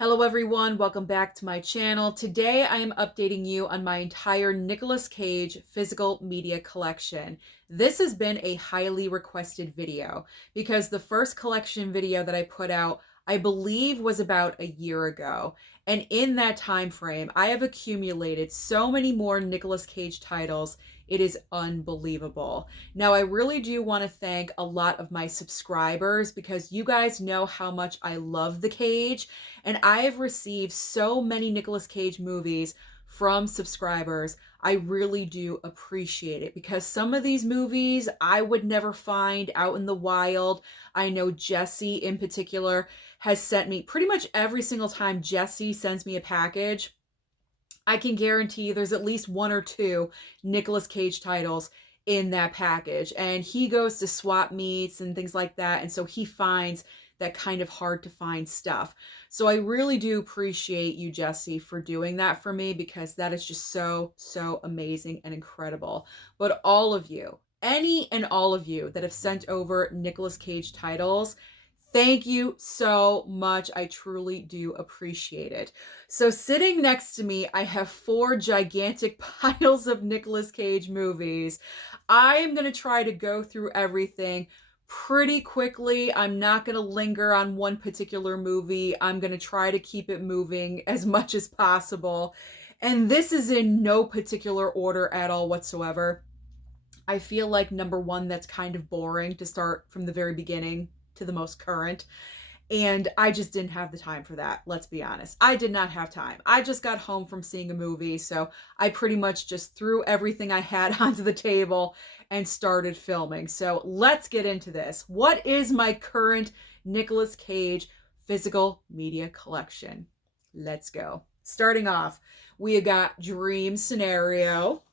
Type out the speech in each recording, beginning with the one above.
Hello everyone, welcome back to my channel. Today I am updating you on my entire Nicolas Cage physical media collection. This has been a highly requested video because the first collection video that I put out, I believe, was about a year ago. And in that time frame, I have accumulated so many more Nicolas Cage titles. It is unbelievable. Now, I really do want to thank a lot of my subscribers because you guys know how much I love the Cage. And I have received so many Nicolas Cage movies from subscribers. I really do appreciate it because some of these movies I would never find out in the wild. I know Jesse in particular has sent me pretty much every single time Jesse sends me a package. I can guarantee there's at least one or two Nicolas Cage titles in that package. And he goes to swap meets and things like that. And so he finds that kind of hard to find stuff. So I really do appreciate you, Jesse, for doing that for me because that is just so, so amazing and incredible. But all of you, any and all of you that have sent over Nicolas Cage titles, thank you so much. I truly do appreciate it. So sitting next to me, I have 4 gigantic piles of Nicolas Cage movies. I am going to try to go through everything pretty quickly. I'm not going to linger on one particular movie. I'm going to try to keep it moving as much as possible. And this is in no particular order at all whatsoever. I feel like number one, that's kind of boring to start from the very beginning to the most current. And I just didn't have the time for that. Let's be honest. I did not have time. I just got home from seeing a movie. So I pretty much just threw everything I had onto the table and started filming. So let's get into this. What is my current Nicolas Cage physical media collection? Let's go. Starting off, we have got Dream Scenario.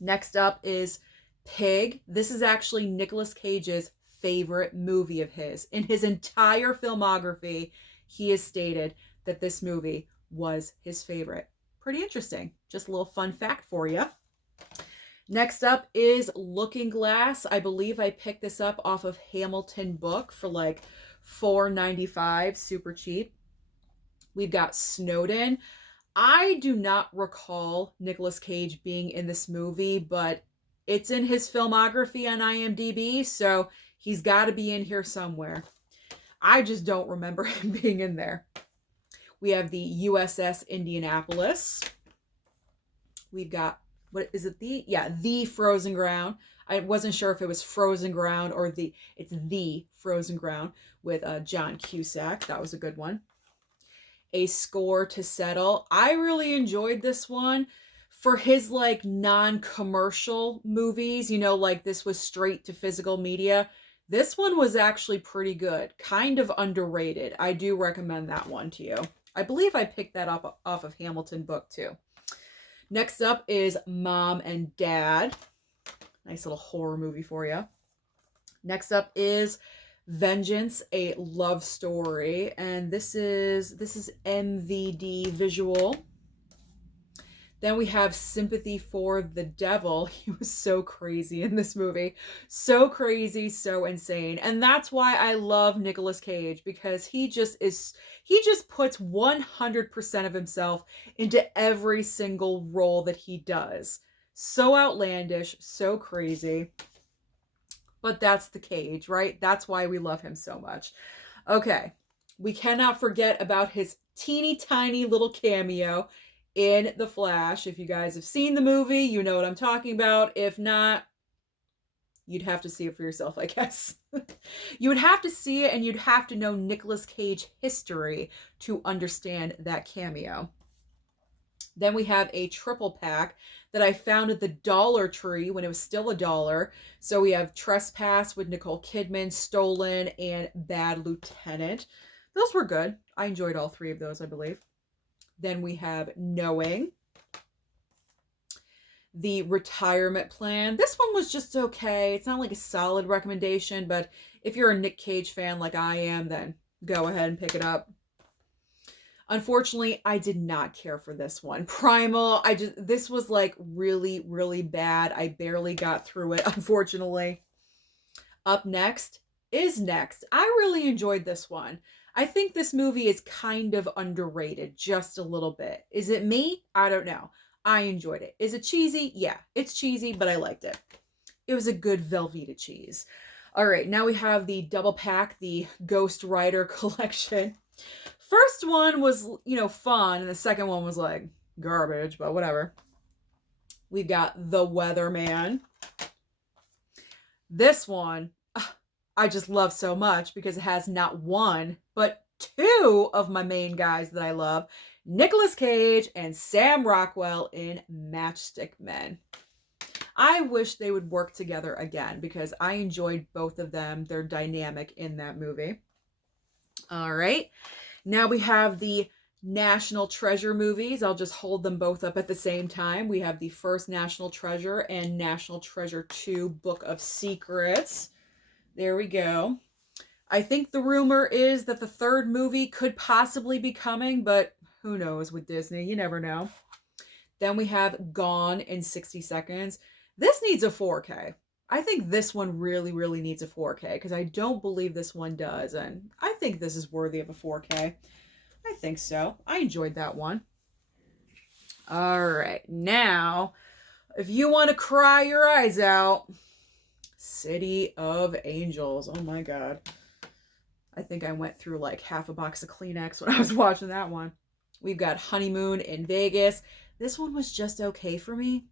Next up is Pig. This is actually Nicolas Cage's favorite movie of his. In his entire filmography, he has stated that this movie was his favorite. Pretty interesting. Just a little fun fact for you. Next up is Looking Glass. I believe I picked this up off of Hamilton Book for like $4.95, super cheap. We've got Snowden. I do not recall Nicolas Cage being in this movie, but it's in his filmography on IMDb, so he's got to be in here somewhere. I just don't remember him being in there. We have the USS Indianapolis. We've got, what is it? The Frozen Ground. I wasn't sure if it was Frozen Ground or it's the Frozen Ground with John Cusack. That was a good one. A Score to Settle. I really enjoyed this one. For his like non-commercial movies, you know, like this was straight to physical media. This one was actually pretty good. Kind of underrated. I do recommend that one to you. I believe I picked that up off of Hamilton Book too. Next up is Mom and Dad. Nice little horror movie for you. Next up is Vengeance, a Love Story. And this is MVD visual. Then we have Sympathy for the Devil. He was so crazy in this movie. So crazy, so insane. And that's why I love Nicolas Cage, because he just puts 100% of himself into every single role that he does. So outlandish, so crazy. But that's the Cage, right? That's why we love him so much. Okay, we cannot forget about his teeny tiny little cameo in The Flash. If you guys have seen the movie, you know what I'm talking about. If not, you'd have to see it for yourself, I guess. You would have to see it, and you'd have to know Nicolas Cage history to understand that cameo. Then we have a triple pack that I found at the Dollar Tree when it was still $1. So we have Trespass with Nicole Kidman, Stolen, and Bad Lieutenant. Those were good. I enjoyed all 3 of those, I believe. Then we have Knowing. The Retirement Plan. This one was just okay. It's not like a solid recommendation, but if you're a Nick Cage fan like I am, then go ahead and pick it up. Unfortunately, I did not care for this one. Primal, this was like really, really bad. I barely got through it, unfortunately. Up Next is Next. I really enjoyed this one. I think this movie is kind of underrated just a little bit. Is it me? I don't know. I enjoyed it. Is it cheesy? Yeah, it's cheesy, but I liked it. It was a good Velveeta cheese. All right, now we have the double pack, the Ghost Rider collection. First one was, fun, and the second one was like garbage, but whatever. We've got The Weatherman. This one, I just love so much because it has not one, but two of my main guys that I love, Nicolas Cage and Sam Rockwell in Matchstick Men. I wish they would work together again because I enjoyed both of them. They're dynamic in that movie. All right. Now we have the National Treasure movies. I'll just hold them both up at the same time. We have the first National Treasure and National Treasure 2 Book of Secrets. There we go. I think the rumor is that the third movie could possibly be coming, but who knows with Disney? You never know. Then we have Gone in 60 Seconds. This needs a 4K. I think this one really, really needs a 4K because I don't believe this one does. And I think this is worthy of a 4K. I think so. I enjoyed that one. All right. Now, if you want to cry your eyes out, City of Angels. Oh my God. I think I went through like half a box of Kleenex when I was watching that one. We've got Honeymoon in Vegas. This one was just okay for me.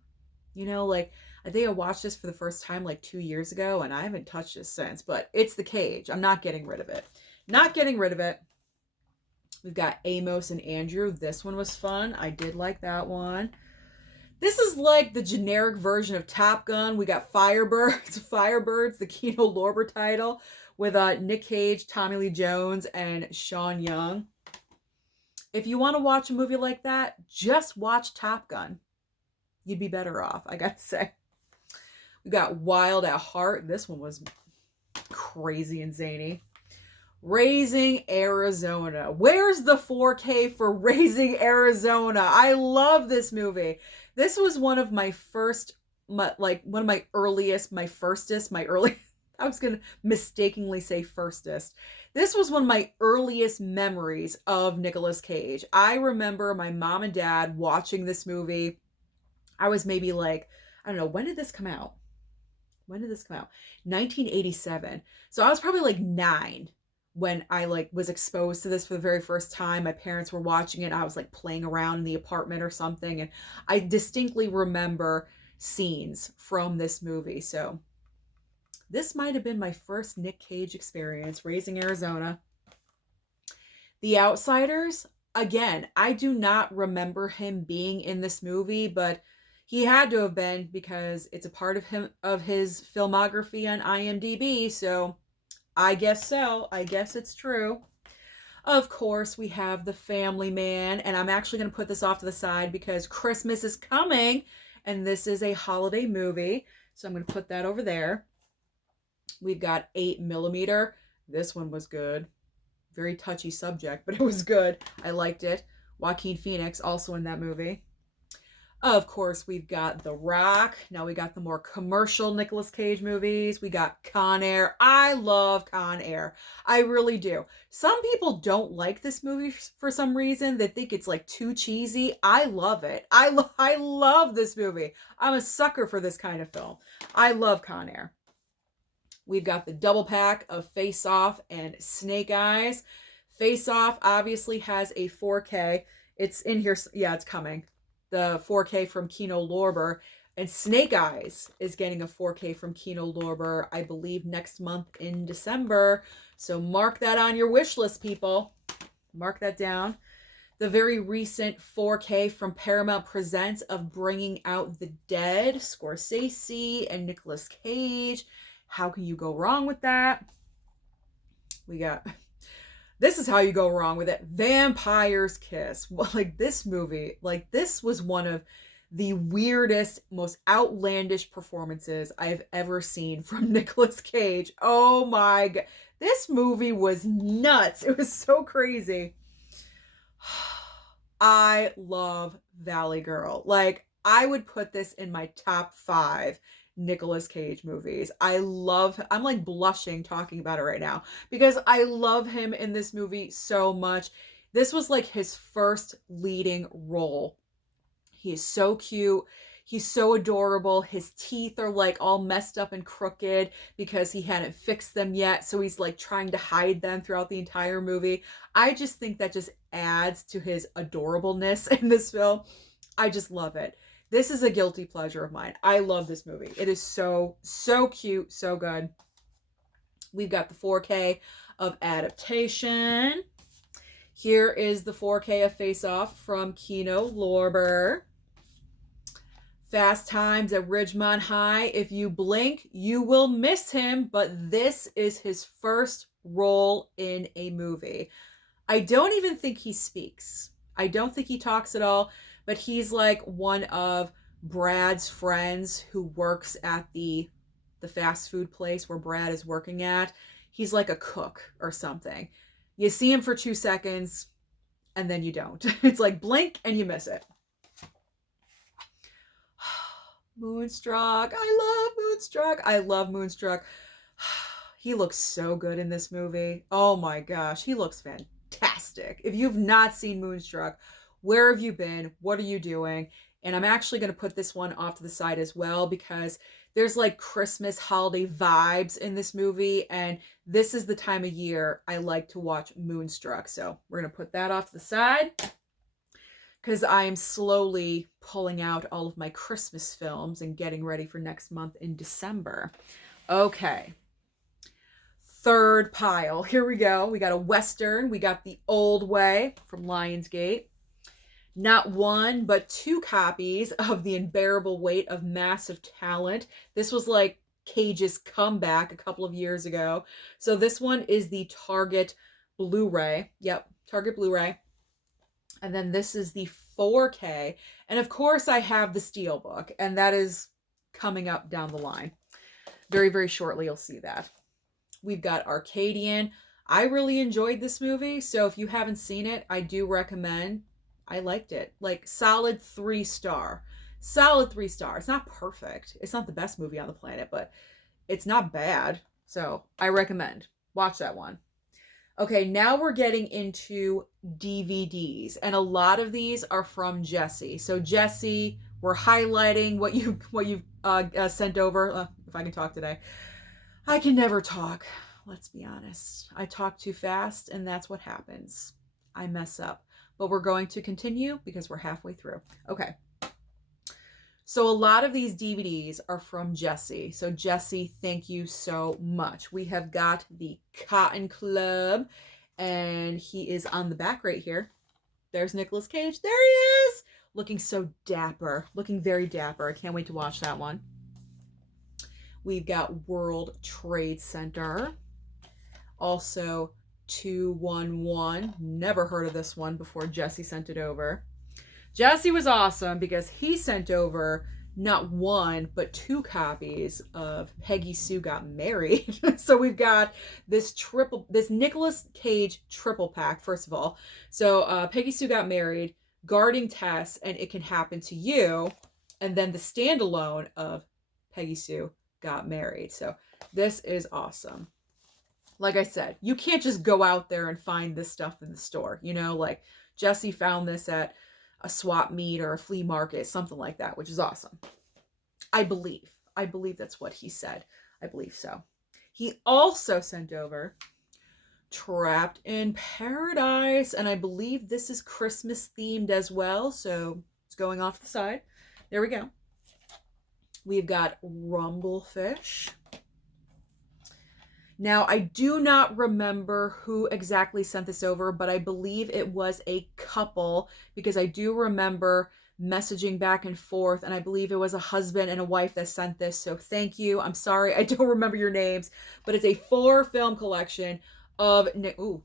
I think I watched this for the first time like 2 years ago and I haven't touched this since, but it's the Cage. I'm not getting rid of it. Not getting rid of it. We've got Amos and Andrew. This one was fun. I did like that one. This is like the generic version of Top Gun. We got Firebirds, the Kino Lorber title with Nick Cage, Tommy Lee Jones, and Sean Young. If you want to watch a movie like that, just watch Top Gun. You'd be better off, I gotta say. We got Wild at Heart. This one was crazy and zany. Raising Arizona. Where's the 4K for Raising Arizona? I love this movie. This was one of my first, I was going to mistakenly say firstest. This was one of my earliest memories of Nicolas Cage. I remember my mom and dad watching this movie. I was maybe like, I don't know, when did this come out? 1987. So I was probably like 9 when I was exposed to this for the very first time. My parents were watching it. I was like playing around in the apartment or something. And I distinctly remember scenes from this movie. So this might have been my first Nick Cage experience, Raising Arizona. The Outsiders, again, I do not remember him being in this movie, but he had to have been because it's a part of his filmography on IMDb, so I guess so. I guess it's true. Of course, we have The Family Man, and I'm actually going to put this off to the side because Christmas is coming, and this is a holiday movie, so I'm going to put that over there. We've got 8mm. This one was good. Very touchy subject, but it was good. I liked it. Joaquin Phoenix also in that movie. Of course, we've got The Rock. Now we got the more commercial Nicolas Cage movies. We got Con Air. I love Con Air. I really do. Some people don't like this movie for some reason. They think it's like too cheesy. I love it. I love this movie. I'm a sucker for this kind of film. I love Con Air. We've got the double pack of Face Off and Snake Eyes. Face Off obviously has a 4K. It's in here. Yeah, it's coming. The 4K from Kino Lorber, and Snake Eyes is getting a 4K from Kino Lorber, I believe next month in December. So mark that on your wish list, people. Mark that down. The very recent 4K from Paramount Presents of Bringing Out the Dead, Scorsese and Nicolas Cage. How can you go wrong with that? We got... This is how you go wrong with it. Vampire's Kiss. Well, this movie, this was one of the weirdest, most outlandish performances I've ever seen from Nicolas Cage. Oh my God. This movie was nuts. It was so crazy. I love Valley Girl. I would put this in my top 5 Nicolas Cage movies. I'm like blushing talking about it right now because I love him in this movie so much. This was like his first leading role. He is so cute. He's so adorable. His teeth are like all messed up and crooked because he hadn't fixed them yet. So he's like trying to hide them throughout the entire movie. I just think that just adds to his adorableness in this film. I just love it. This is a guilty pleasure of mine. I love this movie. It is so, so cute, so good. We've got the 4K of adaptation. Here is the 4K of Face Off from Kino Lorber. Fast Times at Ridgemont High. If you blink, you will miss him, but this is his first role in a movie. I don't even think he speaks. I don't think he talks at all, but he's like one of Brad's friends who works at the fast food place where Brad is working at. He's like a cook or something. You see him for 2 seconds and then you don't. It's like blink and you miss it. Moonstruck. I love Moonstruck. I love Moonstruck. He looks so good in this movie. Oh my gosh, he looks fantastic. If you've not seen Moonstruck, where have you been? What are you doing? And I'm actually going to put this one off to the side as well because there's like Christmas holiday vibes in this movie, and this is the time of year I like to watch Moonstruck. So we're going to put that off to the side because I am slowly pulling out all of my Christmas films and getting ready for next month in December. Okay. Third pile. Here we go. We got a Western. We got The Old Way from Lionsgate. Not one, but 2 copies of The Unbearable Weight of Massive Talent. This was like Cage's comeback a couple of years ago. So this one is the Target Blu-ray. Yep, Target Blu-ray. And then this is the 4K. And of course I have the Steelbook, and that is coming up down the line. Very, very shortly you'll see that. We've got Arcadian. I really enjoyed this movie, so if you haven't seen it, I do recommend. I liked it. Like solid 3-star. Solid 3-star. It's not perfect. It's not the best movie on the planet, but it's not bad. So I recommend. Watch that one. Okay, now we're getting into DVDs, and a lot of these are from Jesse. So Jesse, we're highlighting what you've sent over. If I can talk today, I can never talk. Let's be honest. I talk too fast, and that's what happens. I mess up, but we're going to continue because we're halfway through. Okay. So a lot of these DVDs are from Jesse. So Jesse, thank you so much. We have got the Cotton Club, and he is on the back right here. There's Nicolas Cage. There he is. Looking so dapper. Looking very dapper. I can't wait to watch that one. We've got World Trade Center. Also 211. Never heard of this one before Jesse sent it over. Jesse was awesome because he sent over not 1, but 2 copies of Peggy Sue Got Married. So we've got this Nicolas Cage triple pack, first of all. So Peggy Sue Got Married, Guarding Tess, and It Can Happen to You. And then the standalone of Peggy Sue Got Married. So this is awesome. Like I said, you can't just go out there and find this stuff in the store. You know, like Jesse found this at a swap meet or a flea market, something like that, which is awesome. I believe that's what he said. I believe so. He also sent over Trapped in Paradise, and I believe this is Christmas themed as well, so it's going off the side. There we go. We've got Rumblefish. Now, I do not remember who exactly sent this over, but I believe it was a couple because I do remember messaging back and forth, and I believe it was a husband and a wife that sent this, so thank you. I'm sorry, I don't remember your names, but it's a 4-film collection of... Ooh,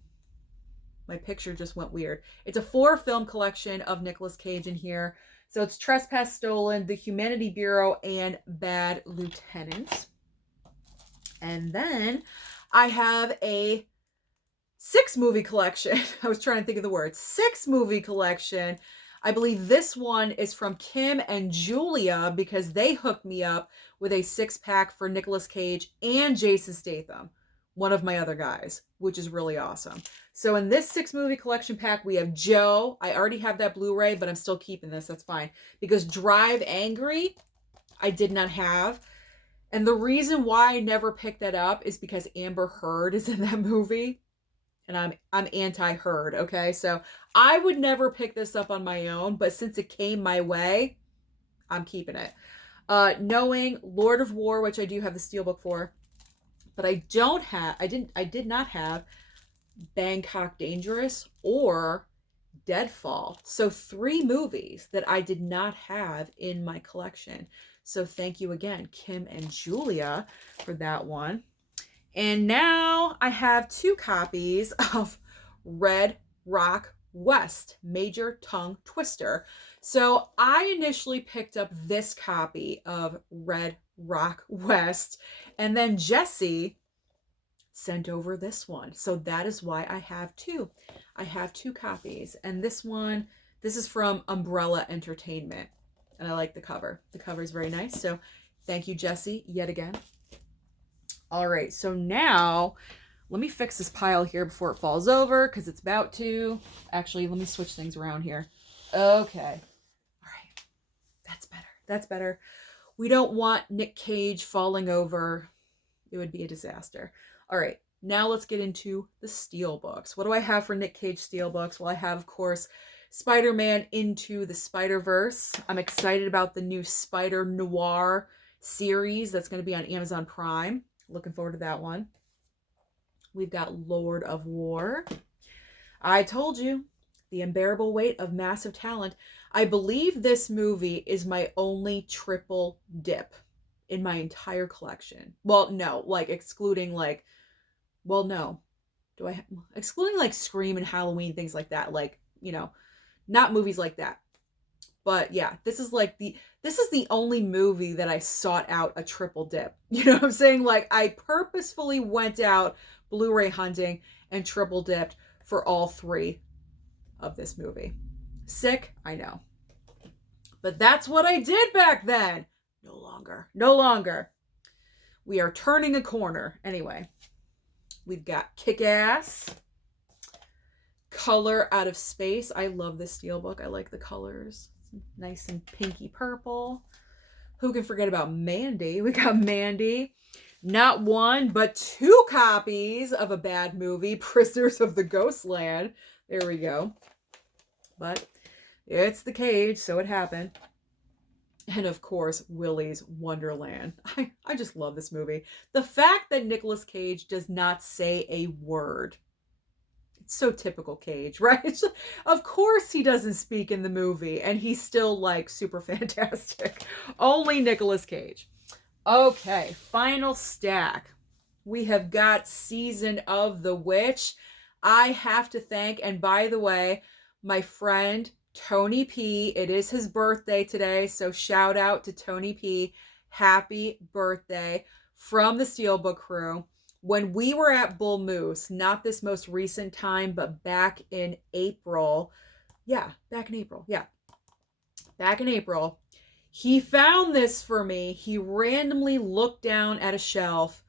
my picture just went weird. It's a 4-film collection of Nicolas Cage in here. So it's Trespass, Stolen, The Humanity Bureau, and Bad Lieutenant. And then I have a 6-movie collection. I was trying to think of the word. 6-movie collection I believe this one is from Kim and Julia because they hooked me up with a 6-pack for Nicolas Cage and Jason Statham, one of my other guys, which is really awesome. So in this 6-movie collection pack, we have Joe. I already have that Blu-ray, but I'm still keeping this. That's fine. Because Drive Angry, I did not have. And the reason why I never picked that up is because Amber Heard is in that movie. And I'm anti-Heard, okay? So I would never pick this up on my own, but since it came my way, I'm keeping it. Knowing Lord of War, which I do have the steelbook for, but I did not have Bangkok Dangerous or Deadfall. So 3 movies that I did not have in my collection. So thank you again, Kim and Julia, for that one. And now I have 2 copies of Red Rock West, Major Tongue Twister. So I initially picked up this copy of Red Rock West, and then Jesse sent over this one. So that is why I have 2. I have 2 copies. And this one, this is from Umbrella Entertainment. And I like the cover. The cover is very nice. So thank you, Jesse, yet again. All right, so now let me fix this pile here before it falls over because it's about to. Actually, let me switch things around here. Okay. All right. That's better. That's better. We don't want Nick Cage falling over. It would be a disaster. All right, now let's get into the steelbooks. What do I have for Nick Cage steelbooks? Well, I have, of course, Spider-Man Into the Spider-Verse. I'm excited about the new Spider Noir series that's going to be on Amazon Prime. Looking forward to that one. We've got Lord of War. I told you, The Unbearable Weight of Massive Talent. I believe this movie is my only triple dip in my entire collection. Well, no, like excluding like, well, no. Excluding like Scream and Halloween, things like that. Like, you know, not movies like that. But yeah, this is the only movie that I sought out a triple dip. You know what I'm saying? Like I purposefully went out Blu-ray hunting and triple dipped for all 3 of this movie. Sick, I know. But that's what I did back then. No longer. No longer. We are turning a corner. Anyway, we've got Kick-Ass, Color Out of Space. I love this steelbook. I like the colors. Nice and pinky purple. Who can forget about Mandy? We got Mandy. Not 1, but 2 copies of a bad movie, Prisoners of the Ghostland. There we go. But it's the Cage, so it happened. And of course, Willy's Wonderland. I just love this movie. The fact that Nicolas Cage does not say a word. It's so typical Cage, right? Of course he doesn't speak in the movie, and he's still like super fantastic. Only Nicolas Cage. Okay, final stack. We have got Season of the Witch. I have to thank, and by the way, my friend Tony P. It is his birthday today, so shout out to Tony P. Happy birthday from the Steelbook crew. When we were at Bull Moose, not this most recent time, but back in April. Yeah, back in April. Yeah. Back in April. He found this for me. He randomly looked down at a shelf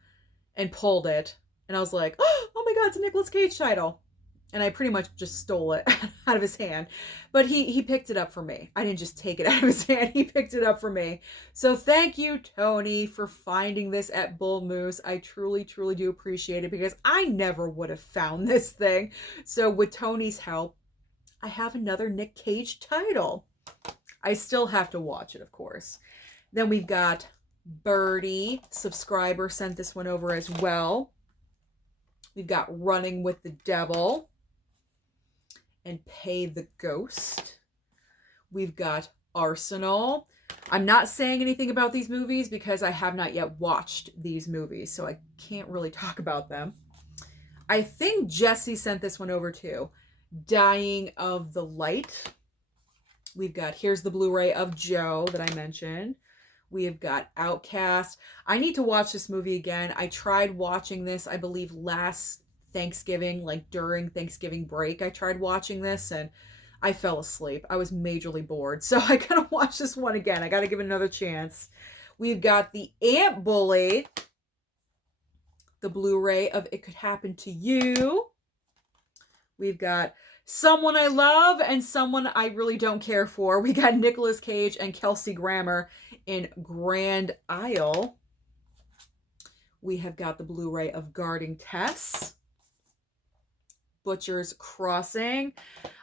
and pulled it. And I was like, oh my God, it's a Nicolas Cage title. And I pretty much just stole it out of his hand. But he picked it up for me. I didn't just take it out of his hand. He picked it up for me. So thank you, Tony, for finding this at Bull Moose. I truly, truly do appreciate it because I never would have found this thing. So with Tony's help, I have another Nick Cage title. I still have to watch it, of course. Then we've got Birdie. Subscriber sent this one over as well. We've got Running with the Devil and Pay the Ghost. We've got Arsenal. I'm not saying anything about these movies because I have not yet watched these movies, so I can't really talk about them. I think Jesse sent this one over too. Dying of the Light. We've got, here's the Blu-ray of Joe that I mentioned. We have got Outcast. I need to watch this movie again. I tried watching this, I believe, last Thanksgiving, like during Thanksgiving break. I tried watching this and I fell asleep. I was majorly bored. So I gotta watch this one again. I gotta give it another chance. We've got The Ant Bully, the Blu-ray of It Could Happen to You. We've got Someone I Love and Someone I Really Don't Care For. We got Nicolas Cage and Kelsey Grammer in Grand Isle. We have got the Blu-ray of Guarding Tess, Butcher's Crossing.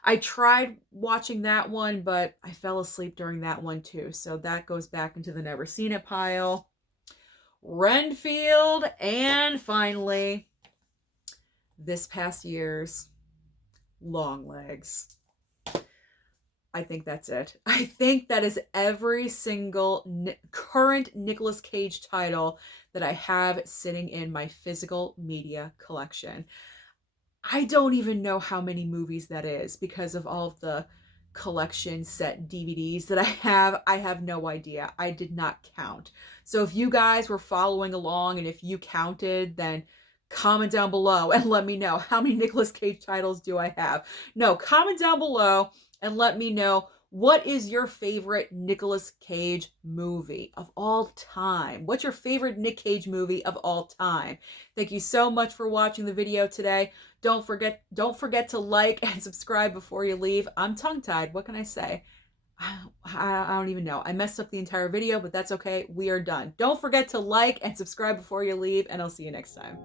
I tried watching that one, but I fell asleep during that one too. So that goes back into the never seen it pile. Renfield, and finally, this past year's Longlegs. I think that's it. I think that is every single current Nicolas Cage title that I have sitting in my physical media collection. I don't even know how many movies that is because of all of the collection set DVDs that I have. I have no idea. I did not count. So if you guys were following along and if you counted, then comment down below and let me know how many Nicolas Cage titles do I have. No, comment down below and let me know, what is your favorite Nicolas Cage movie of all time? What's your favorite Nick Cage movie of all time? Thank you so much for watching the video today. Don't forget to like and subscribe before you leave. I'm tongue-tied. What can I say? I don't even know. I messed up the entire video, but that's okay. We are done. Don't forget to like and subscribe before you leave, and I'll see you next time.